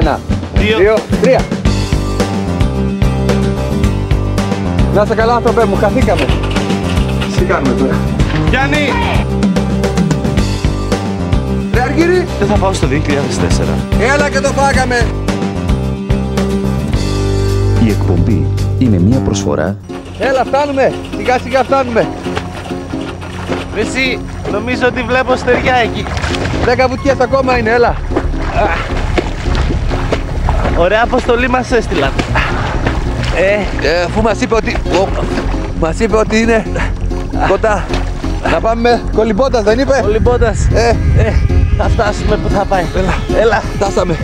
1, 2, 2, 3. Να είστε καλά, άνθρωπε μου, χαθήκαμε. Τι κάνουμε τώρα? Γιάννη! Ρε Αργύρη! Δεν θα πάω στο 2004. Έλα και το φάγαμε! Η εκπομπή είναι μια προσφορά. Έλα, φτάνουμε! Σιγά σιγά φτάνουμε! Εσύ, νομίζω ότι βλέπω στεριά εκεί. 10 βουτιές ακόμα είναι, έλα! Ωραία αποστολή μας έστειλαν. Αφού μας είπε ότι... Μας είπε ότι είναι κοντά. Να πάμε κολυμπώντας, δεν είπε? Κολυμπώντας. Θα φτάσουμε που θα πάει. Έλα. Φτάσαμε.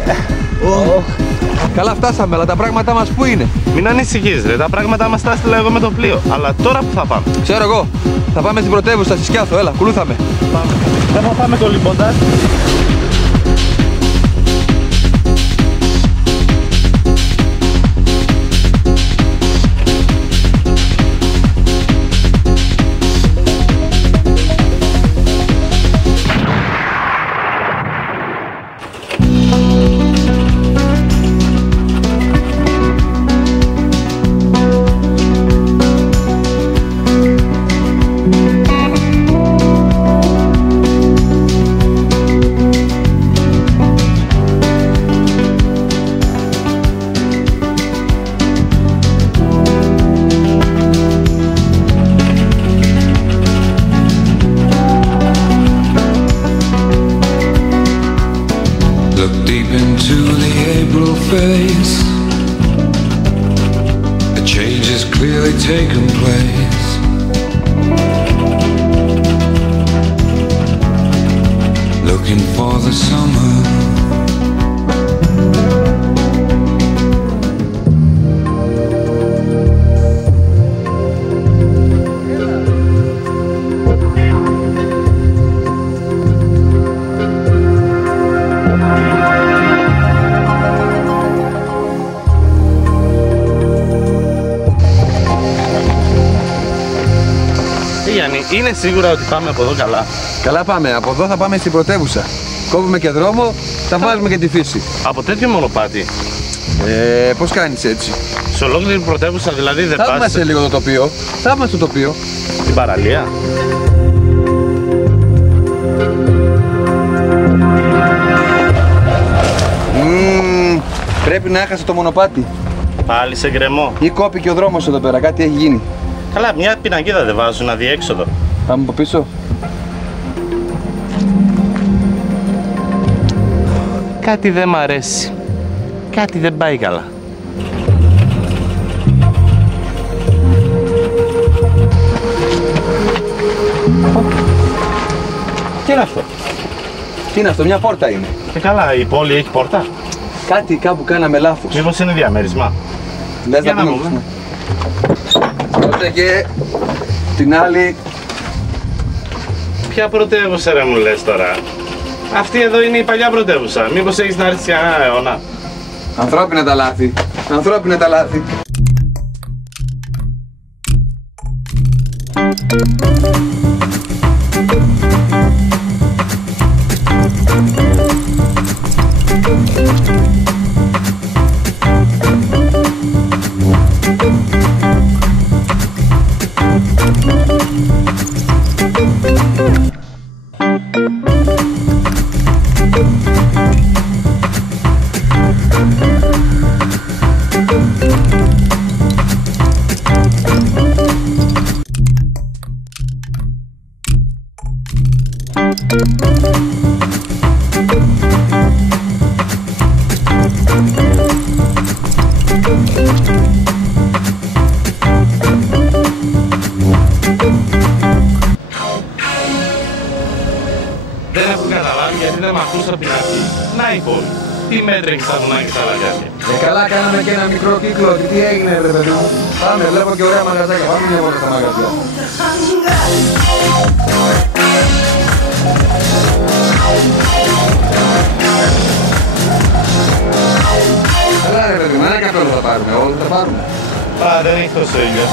Καλά φτάσαμε, αλλά τα πράγματά μας πού είναι? Μην ανησυχείς ρε, τα πράγματά μας τα έστειλα εγώ με το πλοίο. Αλλά τώρα που θα πάμε? Ξέρω εγώ. Θα πάμε στην πρωτεύουσα, στη Σκιάθο, έλα, ακολούθαμε. Πάμε. Δεν θα πάμε κολυμπώντας. A change has clearly taken place. Looking for the summer. Γιάννη, είναι σίγουρα ότι πάμε από εδώ καλά? Καλά πάμε, από εδώ θα πάμε στην πρωτεύουσα. Κόβουμε και δρόμο, θα βάλουμε και τη φύση. Από τέτοιο μονοπάτι? Πώς κάνεις έτσι? Σε ολόκληρη την πρωτεύουσα δηλαδή δεν πας? Θαύμασε λίγο το τοπίο. Θαύμασε το τοπίο. Την παραλία? Πρέπει να έχασε το μονοπάτι. Πάλι σε γκρεμό? Ή κόπηκε ο δρόμος εδώ πέρα, κάτι έχει γίνει. Καλά, μια πινακίδα δεν βάζουν αδιέξοδο? Πάμε από πίσω. Κάτι δεν μ' αρέσει. Κάτι δεν πάει καλά. Τι είναι αυτό? Τι είναι αυτό, μια πόρτα είναι. Και καλά, η πόλη έχει πόρτα? Κάτι κάπου κάναμε λάθος. Μήπως είναι διαμέρισμα? Λες Για να να πούμε. Και την άλλη. Ποια πρωτεύουσα ρε μου λες τώρα? Αυτή εδώ είναι η παλιά πρωτεύουσα. Μήπως έχεις να έρθεις κανένα αιώνα? Ανθρώπινα τα λάθη. Ανθρώπινα τα λάθη. Δεν έχω καταλάβει γιατί δεν μ' ακούς από την αρχή. Να η πόλη. Τι μέτρα έχεις στα βουνά και στα λαγιάκια? Καλά κάναμε και ένα μικρό κύκλο. Τι έγινε ρε παιδί μου? Πάμε, βλέπω και ωραία μαγαζάκια. Πάμε μια βόλτα στα μαγαζιά. Καλά ρε παιδί μου, ένα καπέλο θα πάρουμε. Όλοι θα πάρουμε. Δεν έχει τόσο ήλιο.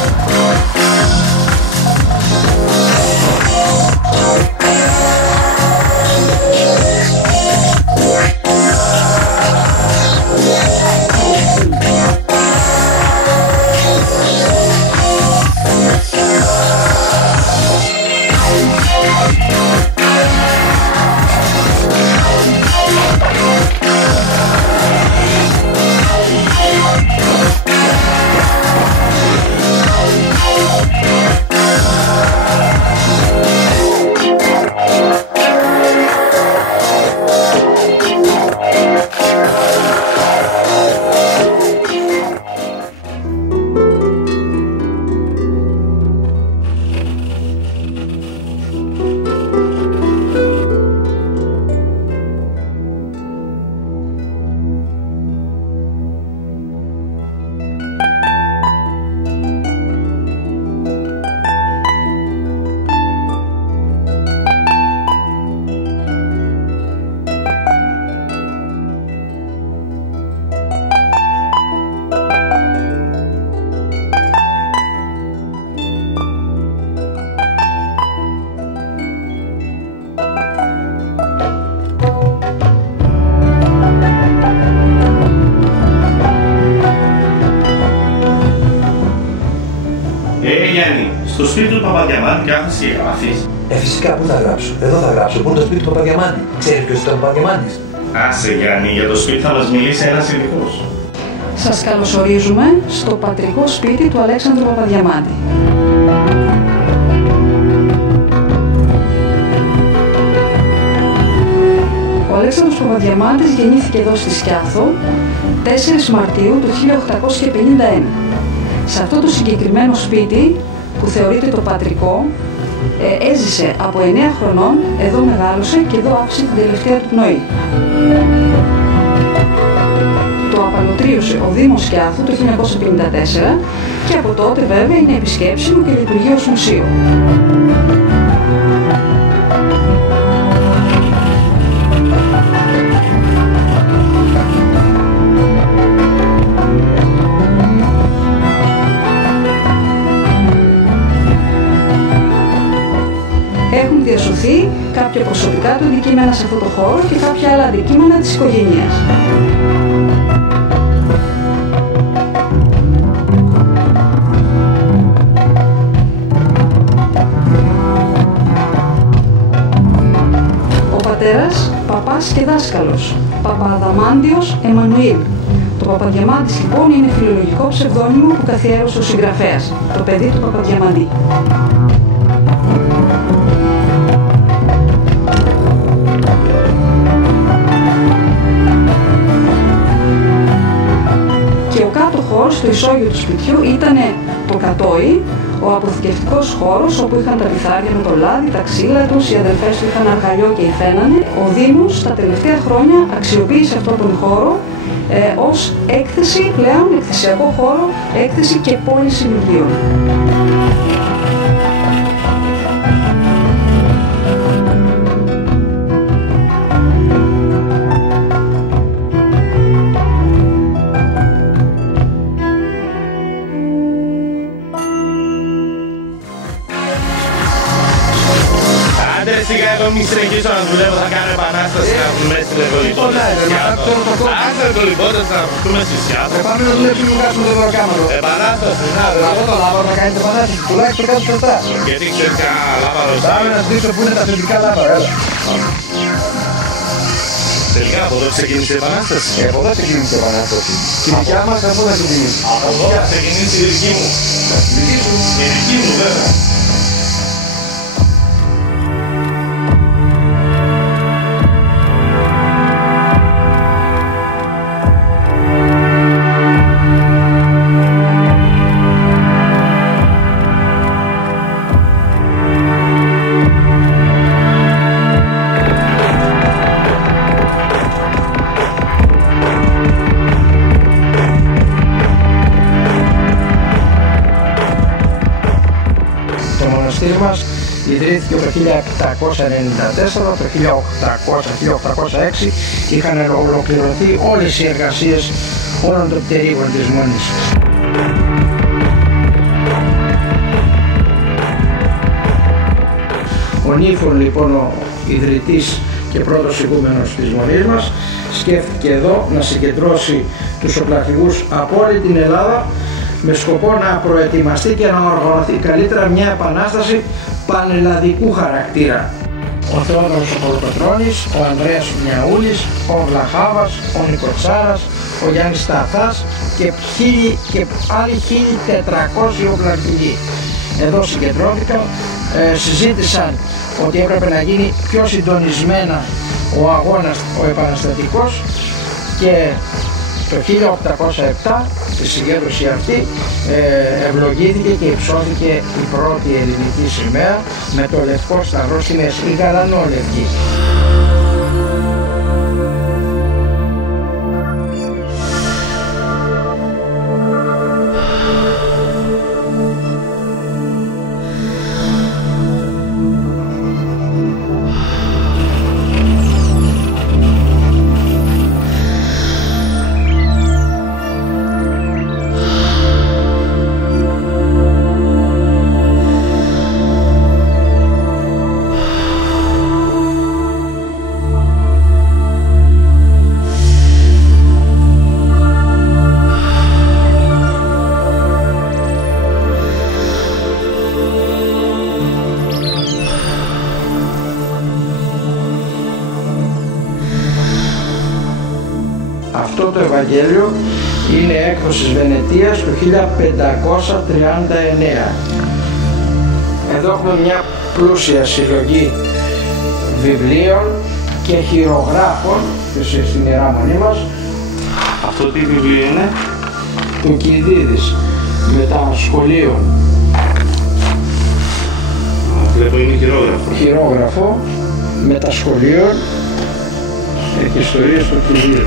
Στο σπίτι του Παπαδιαμάντη κάθεσαι και γράφεις. Φυσικά, πού θα γράψω. Εδώ θα γράψω. Πού είναι το σπίτι του Παπαδιαμάντη. Ξέρεις ποιος ήταν ο Παπαδιαμάντης? Άσε Γιάννη, για το σπίτι θα μας μιλήσει ένας ειδικός. Σας καλωσορίζουμε στο πατρικό σπίτι του Αλέξανδρου Παπαδιαμάντη. Ο Αλέξανδρος Παπαδιαμάντης γεννήθηκε εδώ στη Σκιάθο 4 Μαρτίου του 1851. Σε αυτό το συγκεκριμένο σπίτι, που θεωρείται το πατρικό, έζησε από 9 χρονών, εδώ μεγάλωσε και εδώ άφησε την τελευταία του πνοή. Το απαλωτρίωσε ο Δήμος Σκιάθου το 1954 και από τότε βέβαια είναι επισκέψιμο και λειτουργεί ως μουσείο. Έχουν διασωθεί κάποια προσωπικά του αντικείμενα σε αυτό το χώρο και κάποια άλλα αντικείμενα της οικογένειας. Ο πατέρας, παπάς και δάσκαλος, Παπαδαμάντιος Εμμανουήλ. Το Παπαδιαμάντης λοιπόν είναι φιλολογικό ψευδόνυμο που καθιέρωσε ο συγγραφέας, το παιδί του Παπαδιαμαντή. Στο ισόγειο του σπιτιού ήταν το κατόι, ο αποθηκευτικός χώρος όπου είχαν τα λιθάρια με το λάδι, τα ξύλα τους, οι αδελφές του είχαν αργαλιό και υφαίνανε. Ο Δήμος τα τελευταία χρόνια αξιοποίησε αυτόν τον χώρο ως έκθεση, πλέον εκθεσιακό χώρο, έκθεση και πώληση βιβλίων. Σιγά εδώ μη συνεχίσω να δουλεύω, θα κάνω επανάσταση να βγούμε στη Λευκολιπόδες. Άσε Λευκολιπόδες να βγούμε στη Σκιάθο. Πάμε να δουλέψουμε να κάτσουμε το δωροκάμαρο. Επανάσταση, να Αυτό το λάβαρο να κάνετε επανάσταση, τουλάχιστον κάτω σωστά. Γιατί ξέρεις κανένα λάβαρο. Πάμε να δείξω που είναι τα θετικά λάβαρα, έλα. Τελικά από εδώ ξεκίνησε η επανάσταση. Από εδώ ξεκίνησε η επανάσταση. Η δικιά μας από εδώ ξεκίνησε. Από εδώ θα ξεκινήσει η δική μου. Η δική μου βέβαια. Το μοναστήρι μας ιδρύθηκε το 1794, το 1806 είχαν ολοκληρωθεί όλες οι εργασίες όλων των πτερήγων της Μονής. Ο Νίφων λοιπόν, ο ιδρυτής και πρώτος ηγούμενος της Μονής μας, σκέφτηκε εδώ να συγκεντρώσει τους οπλαρχηγούς από όλη την Ελλάδα με σκοπό να προετοιμαστεί και να οργανωθεί καλύτερα μια επανάσταση πανελλαδικού χαρακτήρα. Ο Θεόδωρος ο Κολοκοτρώνης, ο Ανδρέας Μιαούλης, ο Βλαχάβας, ο Νικοτσάρας, ο Γιάννης Σταθάς και άλλοι 1.400 οπλαρχηγοί. Εδώ συγκεντρώθηκαν, συζήτησαν ότι έπρεπε να γίνει πιο συντονισμένα ο αγώνας ο επαναστατικός και το 1807 η συγκέντρωση αυτή ευλογήθηκε και υψώθηκε η πρώτη ελληνική σημαία με το λευκό σταυρό στη μέση, η γαλανόλευκη. Αυτό το Ευαγγέλιο είναι έκδοσης Βενετίας του 1539. Εδώ έχουμε μια πλούσια συλλογή βιβλίων και χειρογράφων στην Ιερά Μονή μας. Αυτό τι βιβλίο είναι? Του Κηδίδης, με τα σχολείων. Βλέπω είναι χειρόγραφο. Χειρόγραφο με τα σχολείων και ιστορίες του Κηδίδη.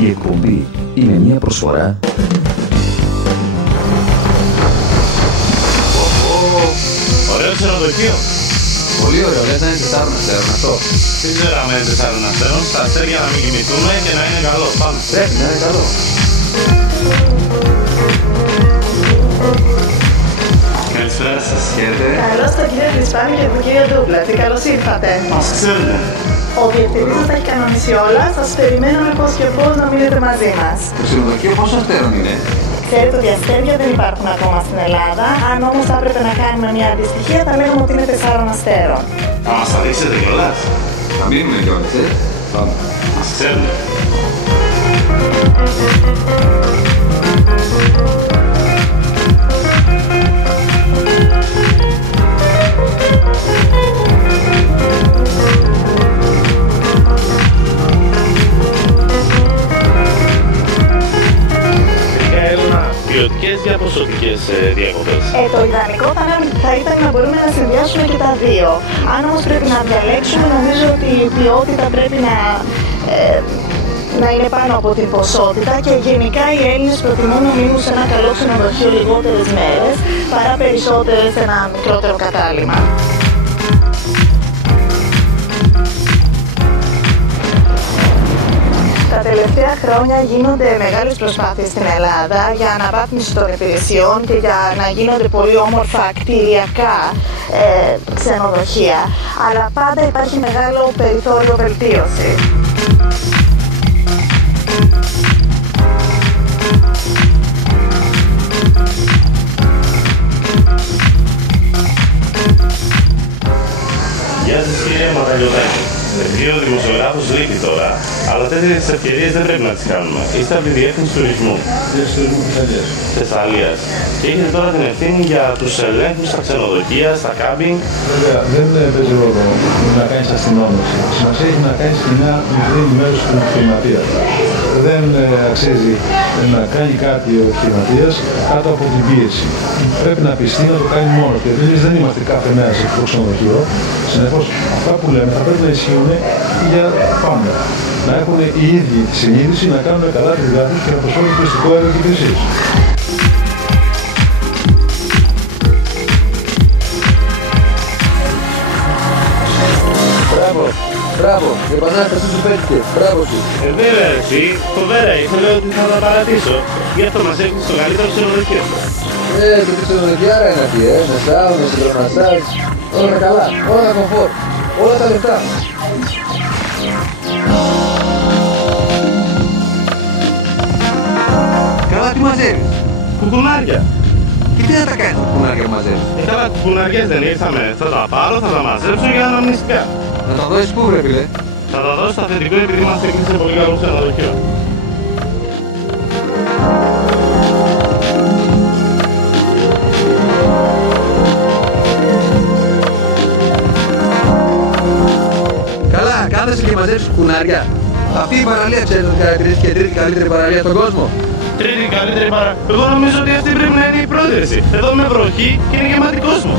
Η εκπομπή είναι μια προσφορά. Ωραίο ξενοδοχείο. Πολύ ωραίο, λες να είναι 4 αστέρων αυτό. Δεν ξέρω αν είναι 4 αστέρων. Στα αστέρια να μην κοιμηθούμε και να είναι καλό. Πάμε. Πρέπει να είναι καλό. Καλησπέρα σας. Χαίρετε. Καλώς τον κύριο Χρυσπάνη και τον κύριο Ντούμπλα. Τι καλώς ήρθατε. Μας ξέρετε. Ο διευθυντής σας τα έχει κανονίσει όλα. Σας περιμένουμε πώς και πώς να μείνετε μαζί μας. Το ξενοδοχείο πόσο αστέρων είναι? Ξέρετε ότι αστέρια δεν υπάρχουν ακόμα στην Ελλάδα. Αν όμως θα έπρεπε να κάνουμε μια αντιστοιχία, θα λέγαμε ότι είναι 4 αστέρων. Θα μας τα δείξετε κιόλας. Θα μείνουμε κιόλας, Πάμε. Μας ξέρετε. Ποιοτικές για ποσοτικές διακοπές. Το ιδανικό θα ήταν να μπορούμε να συνδυάσουμε και τα δύο. Αν όμως πρέπει να διαλέξουμε, νομίζω ότι η ποιότητα πρέπει να είναι πάνω από την ποσότητα και γενικά οι Έλληνες προτιμούν να μείνουν σε ένα καλό ξενοδοχείο λιγότερες μέρες παρά περισσότερες σε ένα μικρότερο κατάλημα. Τα τελευταία χρόνια γίνονται μεγάλες προσπάθειες στην Ελλάδα για αναβάθμιση των υπηρεσιών και για να γίνονται πολύ όμορφα κτηριακά ξενοδοχεία, αλλά πάντα υπάρχει μεγάλο περιθώριο βελτίωση. Γεια σας κύριε Ματαλιωτάκη. Δύο δημοσιογράφους λείπει τώρα, αλλά τέτοιες ευκαιρίες δεν πρέπει να τις κάνουμε. Είστε από τη Διεύθυνση Τουρισμού. Θεσσαλίας. Και έχετε τώρα την ευθύνη για τους ελέγχους στα ξενοδοχεία, στα κάμπινγκ. Βέβαια, δεν παίζει ρόλο να κάνεις αστυνόμευση. Σημασία έχει να κάνεις μια μικρή ενημέρωση του επιχειρηματία. Δεν αξίζει να κάνει κάτι ο επιχειρηματίας κάτω από την πίεση. Πρέπει να πιστεί να το κάνει μόνο του. Εμείς δεν είμαστε κάθε μέρα σε αυτό το ξενοδοχείο. Συνεπώς, αυτά που λέμε θα πρέπει να ισχύουν για πάντα. Να έχουν οι ίδιοι τη συνείδηση να κάνουν καλά τη δουλειά τους και να προσφέρουν πιστικό έργο και υπηρεσίες. Μπράβο, η επανάσταση σου πέτυχε. Μπράβο σου. Βέβαια εσύ, φοβερά, ήθελα ότι θα τα παρατήσω. Γι' αυτό μας έχεις στο καλύτερο ξενοδοχείο. Και τη ξενοδοχειάρα είναι αυτή, με σάουνα, συντροφμασάζ, όλα τα καλά, όλα τα κομφόρ, όλα τα λεφτά. Καλά, τι μαζεύεις? Κουκουνάρια. Και τι να τα κάνεις τα κουκουνάρια που μαζεύεις? Καλά, κουκουναριές δεν ήρθαμε. Θα τα πάρω, θα τα μαζέψω για αναμνηστικά. Να τα δώσεις πού βρε φίλε? Θα τα δώσω στο αφεντικό επειδή μας έκλεισε πολύ καλό ξενοδοχείο. Καλά, κάθεσαι και μαζεύεις κουκουνάρια. Αυτή η παραλία ξέρεις ότι χαρακτηρίστηκε τρίτη καλύτερη παραλία στον κόσμο. Τρίτη καλύτερη παρά. Εγώ νομίζω ότι αυτή πρέπει να είναι η πρόταση. Εδώ με βροχή και είναι γεμάτη κόσμο.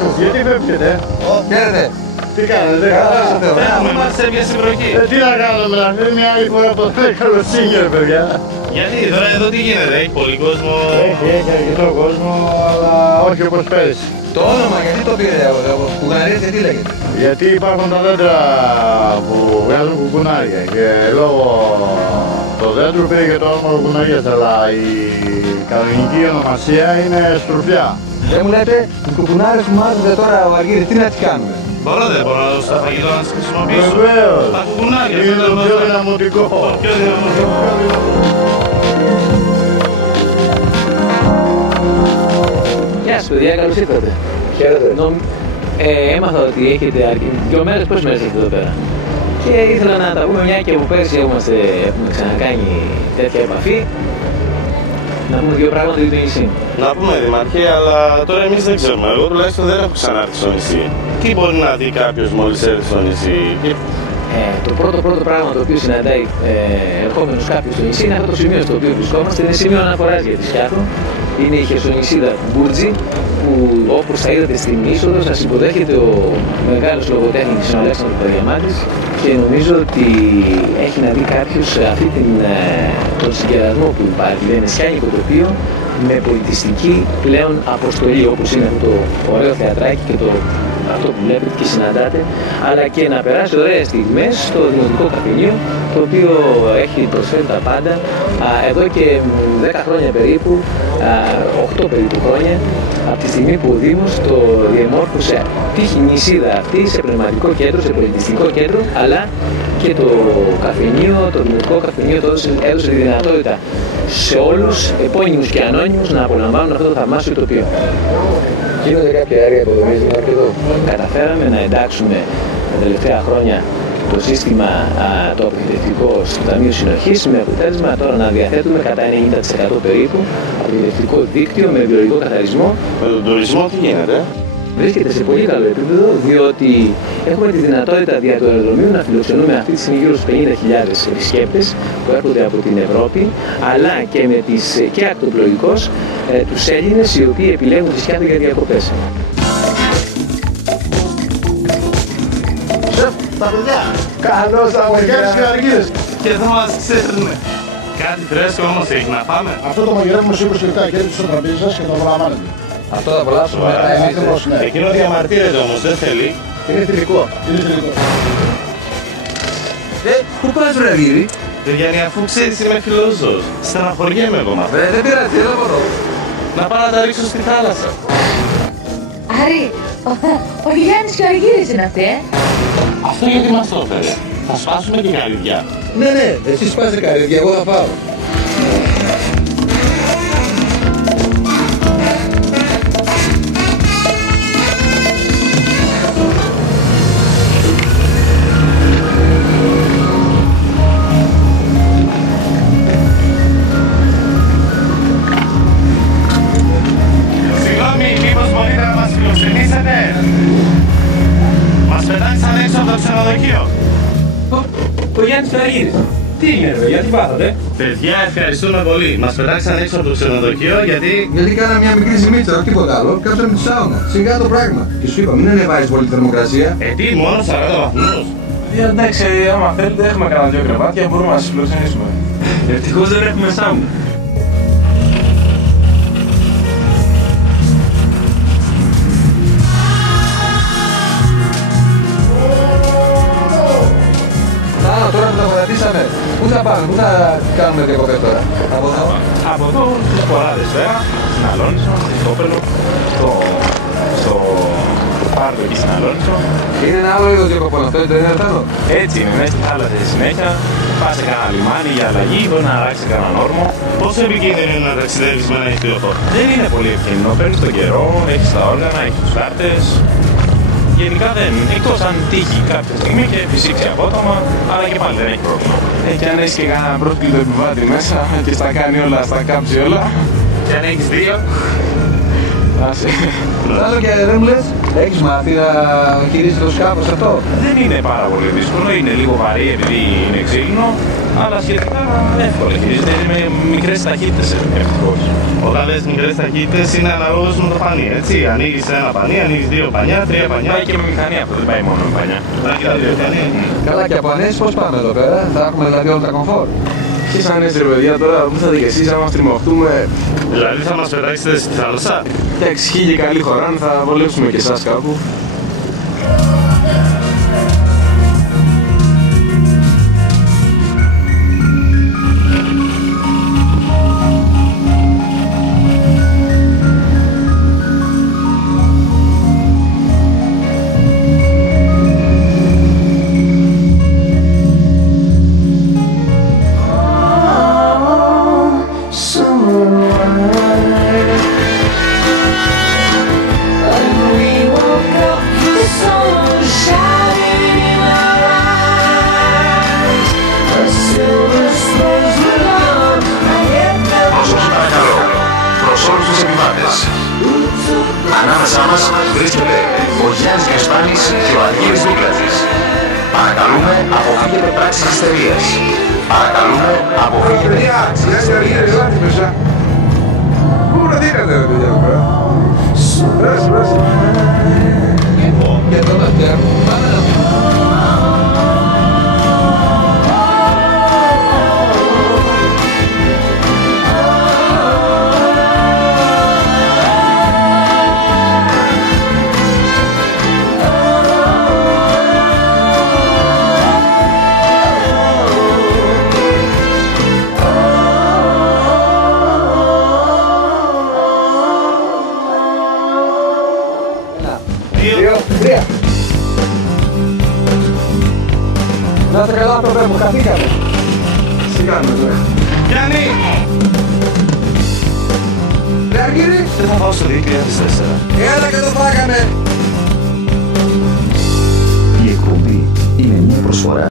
σας, γιατί φεύγετε? Χαίρετε. Τι κάνετε, καλά? Έχουμε, μας έπιασε η βροχή. Τι να κάνουμε, να φέρει μια άλλη φορά ποτέ καλοσύνη, ρε παιδιά. Γιατί τώρα εδώ τι γίνεται, έχει πολύ κόσμο. Έχει αρκετό κόσμο, αλλά όχι όπως πέρυσι. Το όνομα γιατί το πήρε, που γνωρίζετε τι λέγεται? Γιατί υπάρχουν τα δέντρα που βγάζουν κουκουνάρια και λόγω το δέντρο πήρε και το όνομα κουκουναρίας, αλλά η κανονική ονομασία είναι στρουφιά. Δεν μου λέτε, τους κουκουνάρες που μάζετε τώρα ο Αργύρης, τι να τις κάνουμε? Μπορώ να τους τα φαγητό να τις χρησιμοποιήσω. Βεβαίως. Τα κουκουνάρια. Είναι το πιο δυναμωτικό. Πιο δυναμωτικό. Γεια σας παιδιά, καλώς ήρθατε. Χαίρετε. Έμαθα ότι έχετε δύο μέρες, πόσες μέρες έχετε εδώ πέρα. Και ήθελα να τα πούμε μια και από πέρσι έχουμε ξανακάνει τέτοια επαφή. Να πούμε δύο πράγματα για το νησί. Να πούμε Δημαρχέ, αλλά τώρα εμείς δεν ξέρουμε. Εγώ τουλάχιστον δεν έχω ξανάρθει στο νησί. Τι μπορεί να δει κάποιος μόλις έρθει στο νησί? Το πρώτο πράγμα το οποίο συναντάει ερχόμενος κάποιος στο νησί είναι αυτό το σημείο στο οποίο βρισκόμαστε. Είναι σημείο αναφοράς για τη Σκιάθο. Είναι η χερσονησίδα Μπούρτζη, που όπως θα είδατε στην είσοδο σας υποδέχεται ο μεγάλος λογοτέχνης ο Αλέξανδρος Παπαδιαμάντης και νομίζω ότι έχει να δει κάποιος τον συγκερασμό που υπάρχει. Δεν είναι σκιάνικο τοπίο με πολιτιστική πλέον αποστολή, όπως είναι αυτό το ωραίο θεατράκι και αυτό που βλέπετε και συναντάτε, αλλά και να περάσει ωραίες στιγμές στο δημοτικό καφενείο, το οποίο έχει προσφέρει τα πάντα εδώ και 10 χρόνια περίπου, 8 περίπου χρόνια, από τη στιγμή που ο Δήμος το διαμόρφωσε τη νησίδα αυτή σε πνευματικό κέντρο, σε πολιτιστικό κέντρο, αλλά και το καφενείο, το δημοτικό καφενείο έδωσε τη δυνατότητα σε όλους, επώνυμους και ανώνυμους, να απολαμβάνουν αυτό το θαυμάσιο τοπίο. Γίνονται κάποια έργα υποδομής εδώ? Καταφέραμε να εντάξουμε τα τελευταία χρόνια το σύστημα το αποχαιρετικό στο Ταμείο Συνοχής, με αποτέλεσμα τώρα να διαθέτουμε κατά 90% περίπου αποχαιρετικό δίκτυο με βιολογικό καθαρισμό. Με τον τουρισμό τι γίνεται? Βρίσκεται σε πολύ καλό επίπεδο, διότι έχουμε τη δυνατότητα δια του αεροδρομίου να φιλοξενούμε αυτή τη στιγμή γύρω στους 50.000 επισκέπτες που έρχονται από την Ευρώπη, αλλά και με και ακτοπλοϊκώς τους Έλληνες οι οποίοι επιλέγουν τη Σκιάθο για διακοπές. Τα παιδιά! Καλώς τα παιδιά και αργύρες! Και θα μας ξέρουμε. Κάτι φρέσκο όμως έχει να πάμε. Αυτό το μαγειρεύουμε σε 20 λεπτά και έρθει στο τραπέζι σας και το απολαμβάνετε. Αυτό θα απολαύσουμε μετά εμείς. Ναι. Εκείνο διαμαρτύρεται όμως, δεν θέλει. Είναι θηλυκό. Είναι θηλυκό. Πού πας βρε Αργύρη? Γιάννη, αφού ξέρεις είμαι φιλόζωος. Στεναχωριέμαι εγώ με αυτό. Δεν πειράζει, εδώ μπορώ. Να πάω να τα ρίξω στη θάλασσα. Άρη, ο Γιάννης και ο Αργύρης είναι αυτοί, Αυτό γιατί μας το έφερε? Θα σπάσουμε και καρύδια. Ναι, εσύ σπάσε καρύδια, εγώ θα πάω. Συγγνώμη, μήπως μπορείτε να μας φιλοξενήσετε? Μας πετάξαν έξω από το ξενοδοχείο. Ο Γιάννης και ο Αργύρης. Τι έγινε ρε, γιατί πάθατε? Παιδιά, ευχαριστούμε πολύ. Μας πετάξαν έξω από το ξενοδοχείο γιατί... Γιατί κάναμε μια μικρή ζημίτσα, όχι τίποτα άλλο. Κάψαμε τη σάουνα. Σιγά το πράγμα. Και σου είπα, μην ανεβάζεις πολύ θερμοκρασία. Τι, μόνο 40 βαθμούς? Εντάξει, άμα θέλετε, έχουμε κανένα δυο κρεβάτια, μπορούμε να σας φιλοξενήσουμε. Ευτυχώς δεν έχουμε σάουνα. Τώρα που τα παρατήσαμε, πού θα πάμε, πού θα κάνουμε διακοπές τώρα? Από εδώ? Από εδώ στους Κοράδες βέβαια, στην Αλόνισο, στην Τόπελο, στο πάρκο εκεί στην Αλόνισο. Είναι ένα άλλο είδος διακοπών αυτό, δεν είναι αυτό? Έτσι είναι, μέσα στη θάλασσα στη συνέχεια, πας σε κανένα λιμάνι για αλλαγή, μπορεί να αλλάξει κανέναν όρμο. Πόσο επικίνδυνο είναι να ταξιδεύεις με ένα νυχτιοφόρο? Δεν είναι πολύ ευθύνο, παίρνεις τον καιρό, έχεις τα όργανα, έχεις τους χάρτες. Γενικά δεν, εκτός αν τύχει κάποια στιγμή και φυσήξει απότομα, αλλά και πάλι δεν έχει πρόβλημα. Και αν έχεις και κανένα πρόσκλητο επιβάτη μέσα και στα κάνει όλα, στα κάψει όλα. Και αν έχεις δύο. Άλλο και δεν μου λες, έχεις μάθει να χειρίζεις το σκάφος αυτό? Δεν είναι πάρα πολύ δύσκολο, είναι λίγο βαρύ επειδή είναι ξύλινο, αλλά σχετικά εύκολα χειρίζεται, είναι με μικρές ταχύτητες ευτυχώς. Όταν λες μικρές ταχύτητες είναι αναλόγως με το πανί, έτσι. Ανοίγεις ένα πανί, ανοίγεις 2 πανιά, 3 πανιά. Πάει και με μηχανή αυτό, δεν πάει μόνο με πανιά. Πάει και τα 2 πανιά. Καλά, και από ανέσεις πώς πάμε εδώ πέρα, θα έχουμε δηλαδή όλα τα κομφόρ? Εσείς ανέσαι ρε παιδιά, τώρα που θα δείτε και εσείς άμα στριμωχτούμε. Δηλαδή θα μας πετάξετε στη θάλασσα? Εντάξει, χίλιοι καλοί χωράνε, θα βολέψουμε και εσάς κάπου. Ανάμεσά μας βρίσκεται ο Γιάννης Κεσπάνης και ο Αργύρης Δούκλατης. Παρακαλούμε, αποφύγετε πράξεις ιστερίας. Παρακαλούμε, αποφύγετε πράξεις ιστερίας. Πού βρεθήκατε ρε παιδιά εδώ πέρα? Πέρασε. Και εδώ τα φτιάχνουμε. Πάμε να πούμε. Να είστε καλά άνθρωπε μου, χαθήκαμε. Τι κάνουμε τώρα? Γιάννη! Ρε Αργύρη! Δεν θα πάω στο 2004. Έλα και το φάγαμε! Η εκπομπή είναι μια προσφορά